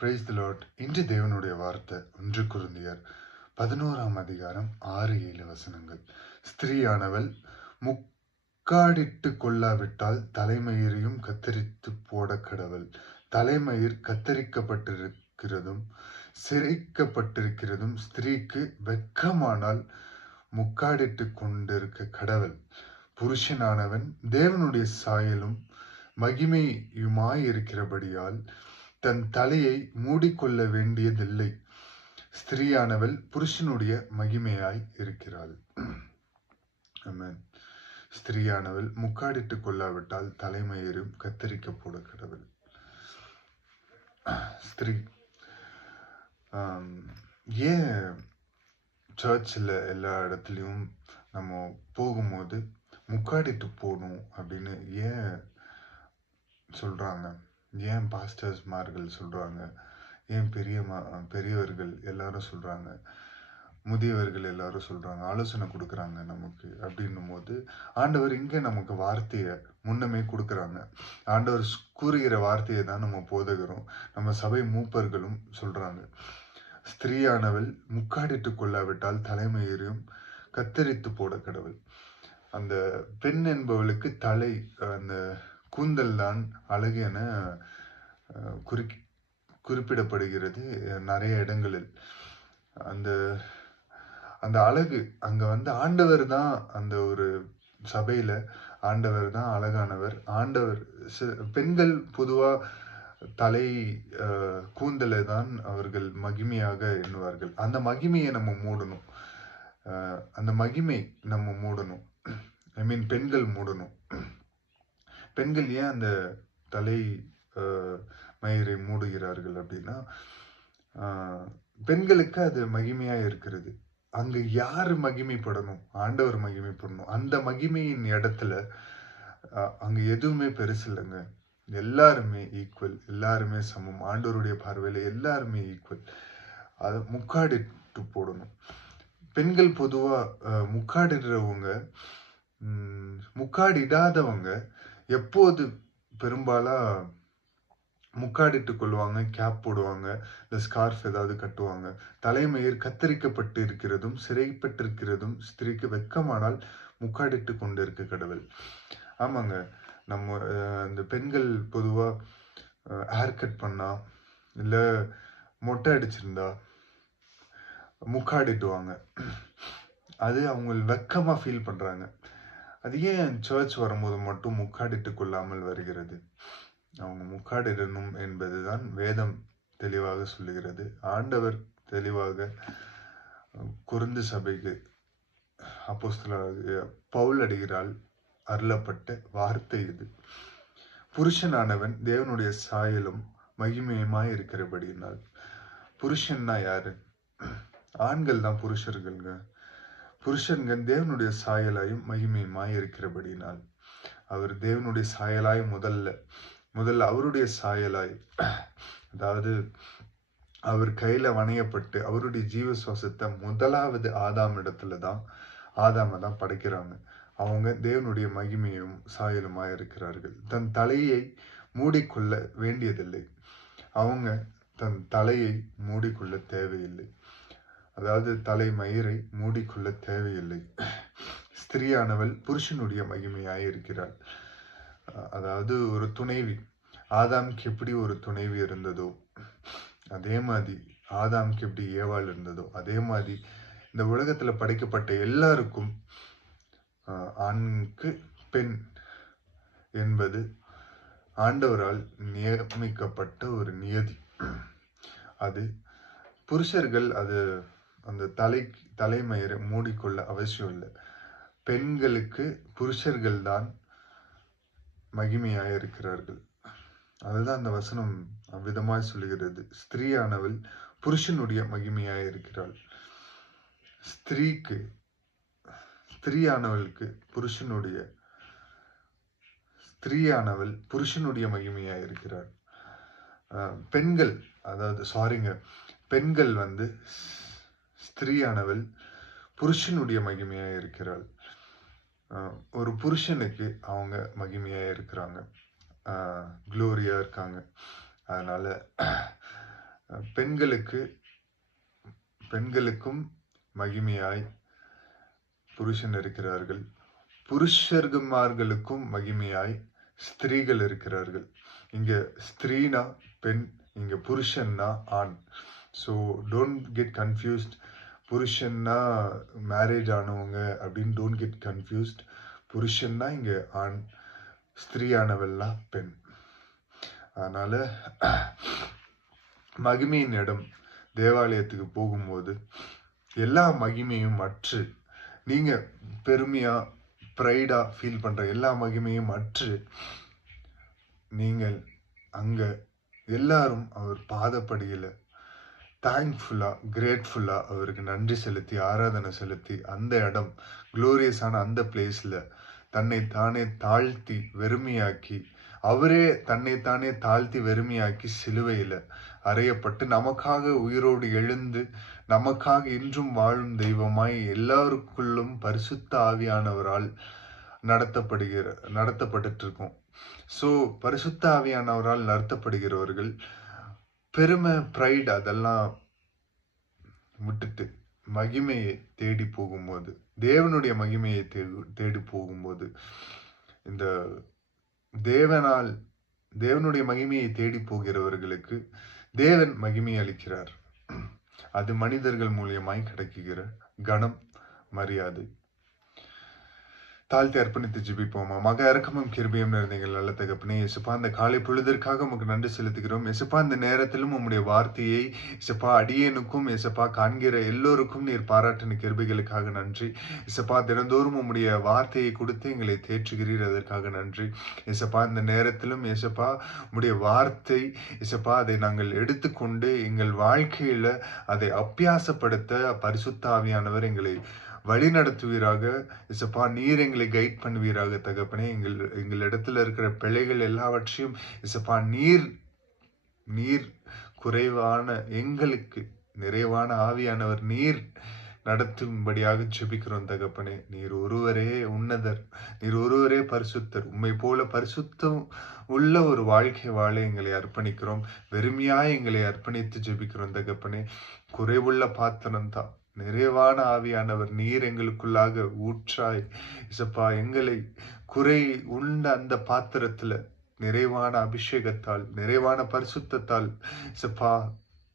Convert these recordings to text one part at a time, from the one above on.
Praise the Lord. இன்று தேவனுடைய வார்த்தை 1 கொரிந்தியர் 11ஆம் அதிகாரம் 6-7 வசனங்கள். ஸ்திரீயானவள் முக்காடிட்டு கொள்ளாவிட்டால் தலைமயிரையும் கத்தரித்து போட கடவள். தலைமயிர் கத்தரிக்கப்பட்டிருக்கிறதும் சிரைக்கப்பட்டிருக்கிறதும் ஸ்திரீக்கு வெட்கமானால் முக்காடிட்டு கொண்டிருக்க கடவள். புருஷனானவன் தேவனுடைய சாயலும் மகிமையுமாயிருக்கிறபடியால் தன் தலையை மூடிக்கொள்ள வேண்டியதில்லை. ஸ்திரீயானவள் புருஷனுடைய மகிமையாய் இருக்கிறாள். ஆமென். ஸ்திரீயானவள் முக்காடிட்டு கொள்ளாவிட்டால் தலைமயிரும் கத்தரிக்க போட கடவுள். ஸ்திரீ ஏன் சர்ச்சில் எல்லா இடத்துலையும் நம்ம போகும்போது முக்காடிட்டு போகணும் அப்படின்னு ஏன் சொல்றாங்க? ஏன் பாஸ்டர்ஸ்மார்கள் சொல்றாங்க? ஏன் பெரியவர்கள் எல்லாரும் சொல்றாங்க? முதியவர்கள் எல்லாரும் சொல்றாங்க, ஆலோசனை கொடுக்குறாங்க நமக்கு அப்படின்னும் போது ஆண்டவர் இங்கே நமக்கு வார்த்தையை முன்னமே கொடுக்குறாங்க. ஆண்டவர் கூறுகிற வார்த்தையை தான் நம்ம போதகரும் நம்ம சபை மூப்பர்களும் சொல்றாங்க. ஸ்திரீயானவள் முக்காடிட்டு கொள்ளாவிட்டால் தலைமயிரையும் கத்தரித்து போட கடவுள். அந்த பெண் என்பவளுக்கு தலை, அந்த கூந்தல் தான் அழகு என குறிப்பிடப்படுகிறது நிறைய இடங்களில். அந்த அந்த அழகு அங்க ஆண்டவர் தான், அந்த ஒரு சபையில ஆண்டவர் தான் அழகானவர். ஆண்டவர் பெண்கள் பொதுவா தலை கூந்தலை தான் அவர்கள் மகிமையாக எண்ணுவார்கள். அந்த மகிமையை நம்ம மூடணும். அந்த மகிமை நம்ம மூடணும். பெண்கள் மூடணும். பெண்கள் ஏன் அந்த தலை மயிரை மூடுகிறார்கள் அப்படின்னா, பெண்களுக்கு அது மகிமையா இருக்கிறது. அங்க யாரு மகிமைப்படணும்? ஆண்டவர் மகிமைப்படணும். அந்த மகிமையின் இடத்துல அங்க எதுவுமே பெருசு இல்லைங்க. எல்லாருமே ஈக்குவல், எல்லாருமே சமம். ஆண்டவருடைய பார்வையில எல்லாருமே ஈக்குவல். அதை முக்காடிட்டு போடணும். பெண்கள் பொதுவா முக்காடிடுறவங்க, முக்காடிடாதவங்க எப்போது பெரும்பாலா முக்காடிட்டு கொள்வாங்க, கேப் போடுவாங்க, இந்த ஸ்கார்ஃப் ஏதாவது கட்டுவாங்க. தலைமயிர் கத்தரிக்கப்பட்டு இருக்கிறதும் சிறைப்பட்டிருக்கிறதும் ஸ்திரீக்கு வெட்கமானால் முக்காடிட்டு கொண்டு இருக்க கடவுள். ஆமாங்க, நம்ம இந்த பெண்கள் பொதுவா ஹேர் கட் பண்ணா இல்ல மொட்டை அடிச்சிருந்தா முக்காடிட்டுவாங்க. அது அவங்க வெக்கமா ஃபீல் பண்றாங்க. அது ஏன் சர்ச் வரும்போது மட்டும் முக்காடிட்டு கொள்ளாமல் வருகிறது? அவங்க முக்காடிடணும் என்பதுதான் வேதம் தெளிவாக சொல்லுகிறது. ஆண்டவர் தெளிவாக கொரிந்து சபைக்கு அப்போஸ்தலனாகிய பவுல் அடிகளால் அருளப்பட்ட வார்த்தை இது. புருஷனானவன் தேவனுடைய சாயலும் மகிமையுமாய் இருக்கிறபடியினால். புருஷன்னா யாரு? ஆண்கள் தான் புருஷர்கள்ங்க. புருஷன்கள் தேவனுடைய சாயலாயும் மகிமையுமாய் இருக்கிறபடியினால். அவர் தேவனுடைய சாயலாய் முதல்ல அவருடைய சாயலாய், அதாவது அவர் கையில வணையப்பட்டு அவருடைய ஜீவ சுவாசத்தை முதலாவது ஆதாம தான் படைக்கிறாங்க. அவங்க தேவனுடைய மகிமையும் சாயலுமாய் இருக்கிறார்கள். தன் தலையை மூடிக்கொள்ள வேண்டியதில்லை. அவங்க தன் தலையை மூடிக்கொள்ள தேவையில்லை. அதாவது தலைமயிரை மூடிக்கொள்ள தேவையில்லை. ஸ்திரீயானவள் புருஷனுடைய மகிமையாய் இருக்கிறாள். அதாவது ஒரு துணைவி, ஆதாமுக்கு எப்படி ஒரு துணைவி இருந்ததோ அதே மாதிரி, ஆதாமுக்கு எப்படி ஏவாள் இருந்ததோ அதே மாதிரி இந்த உலகத்துல படைக்கப்பட்ட எல்லாருக்கும் ஆணுக்கு பெண் என்பது ஆண்டவரால் நியமிக்கப்பட்ட ஒரு நியதி. அது புருஷர்கள் அந்த தலைமயிரை மூடிக்கொள்ள அவசியம் இல்லை. பெண்களுக்கு புருஷர்கள் தான் மகிமையாய் இருக்கிறார்கள். அதுதான் அந்த வசனம் அவ்விதமாய் சொல்லுகிறது. ஸ்திரீயானவள் புருஷனுடைய மகிமையாய் இருக்கிறாள். ஸ்திரீயானவள் புருஷனுடைய மகிமையாய் இருக்கிறாள். பெண்கள், அதாவது பெண்கள் ஸ்திரீயானவள் புருஷனுடைய மகிமையாய் இருக்கிறாள். ஒரு புருஷனுக்கு அவங்க மகிமையா இருக்கிறாங்க, குளோரியா இருக்காங்க. அதனால பெண்களுக்கும் மகிமையாய் புருஷன் இருக்கிறார்கள், புருஷர்மார்களுக்கும் மகிமையாய் ஸ்திரீகள் இருக்கிறார்கள். இங்க ஸ்திரீனா பெண், இங்க புருஷன்னா ஆண். So don't get confused. புருஷன்னா மேரேஜ் ஆனவங்க அப்படின்னு டோன்ட் கெட் கன்ஃபியூஸ்ட். புருஷன்னா இங்க ஆண், ஸ்திரீயானவெல்லாம் பெண். அதனால மகிமையின் இடம் தேவாலயத்துக்கு போகும்போது எல்லா மகிமையும் அற்று, நீங்க பெருமையா ப்ரைடா ஃபீல் பண்ற எல்லா மகிமையும் அற்று, நீங்கள் அங்க எல்லாரும் அவர் பாதப்படியில தேங்க்ஃபுல்லா கிரேட்ஃபுல்லா அவருக்கு நன்றி செலுத்தி ஆராதனை செலுத்தி அந்த இடம் குளோரியஸான அந்த பிளேஸ்ல தன்னை தானே தாழ்த்தி வெறுமையாக்கி, அவரே தன்னை தானே தாழ்த்தி வெறுமையாக்கி சிலுவையில அறையப்பட்டு நமக்காக உயிரோடு எழுந்து நமக்காக இன்றும் வாழும் தெய்வமாய் எல்லாருக்குள்ளும் பரிசுத்த ஆவியானவரால் நடத்தப்பட்டு இருக்கோம். ஸோ பரிசுத்த ஆவியானவரால் நடத்தப்படுகிறவர்கள் பெருமை ப்ரைட் அதெல்லாம் விட்டுட்டு மகிமையை தேடி போகும்போது, தேவனுடைய மகிமையை தேடி போகும்போது, இந்த தேவனுடைய மகிமையை தேடி போகிறவர்களுக்கு தேவன் மகிமை அளிக்கிறார். அது மனிதர்கள் மூலியமாய் கிடைக்குகிற கனம், மரியாதை. தாழ்த்தி அர்ப்பணித்து ஜெபிப்போமா. மக இறக்கமும் கிருபையும் நிறைந்தீங்கள் நல்ல தகப்பனே. இயேசுப்பா, அந்த காலை பொழுதற்காக உமக்கு நன்றி செலுத்துகிறோம். இயேசுப்பா, இந்த நேரத்திலும் உம்முடைய வார்த்தையை இயேசுப்பா அடியேனுக்கும் இயேசுப்பா காண்கிற எல்லோருக்கும் நீர் பாராட்டின கிருபைகளுக்காக நன்றி. இயேசுப்பா, தினந்தோறும் உம்முடைய வார்த்தையை கொடுத்து எங்களை தேற்றுகிறீர், அதற்காக நன்றி. இயேசுப்பா, இந்த நேரத்திலும் இயேசுப்பா உம்முடைய வார்த்தை இயேசுப்பா அதை நாங்கள் எடுத்துக்கொண்டு எங்கள் வாழ்க்கையில அதை அபியாசப்படுத்த பரிசுத்த ஆவியானவர் எங்களை வழி நடத்துவீராக. இசப்பா, நீர் எங்களை கைட் பண்ணுவீராக தகப்பனே. எங்கள் இடத்துல இருக்கிற பிழைகள் எல்லாவற்றையும் இசப்பா நீர் குறைவான எங்களுக்கு நிறைவான ஆவியானவர் நீர் நடத்தும்படியாக ஜெபிக்கிறோம் தகப்பனே. நீர் ஒருவரே உன்னதர், நீர் ஒருவரே பரிசுத்தர். உம்மை போல பரிசுத்தம் உள்ள ஒரு வாழ்க்கை வாழ எங்களை அர்ப்பணிக்கிறோம். வெறுமையாய் எங்களை அர்ப்பணித்து ஜெபிக்கிறோம் தகப்பனே. குறைவுள்ள பாத்திரம் தான், நிறைவான ஆவியானவர் நீர் எங்களுக்குள்ளாக ஊற்றாய் இசப்பா எங்களை குறை உண்ட அந்த பாத்திரத்துல நிறைவான அபிஷேகத்தால் நிறைவான பரிசுத்தத்தால் இசப்பா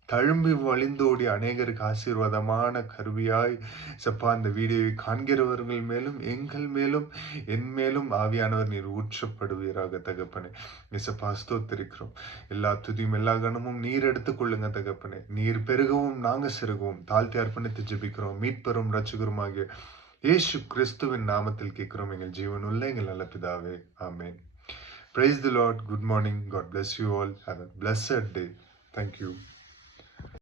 தழும்பி வழிந்தோடி அநேகருக்கு ஆசீர்வாதமான கருவியாய் சப்பா அந்த வீடியோவை காண்கிறவர்கள் மேலும் எங்கள் மேலும் என் மேலும் ஆவியானவர் நீர் ஊற்றப்படுவீராக தகப்பனே. இசப்பா ஸ்தோத்திரிக்கிறோம். எல்லா துதியும் எல்லா கணமும் நீர் எடுத்துக்கொள்ளுங்க தகப்பனே. நீர் பெருகவும் நாங்க சிறுகவும் தாழ்த்தி அர்ப்பணித்து ஜெபிக்கிறோம். மீட்பெரும் ரட்சகருமாகிய இயேசு கிறிஸ்துவின் நாமத்தில் கேட்கிறோம் எங்கள் ஜீவனுள்ள எங்கள் நல்ல பிதாவே, ஆமென். Praise the Lord. Good morning. God bless you all. Have a blessed day. Thank you.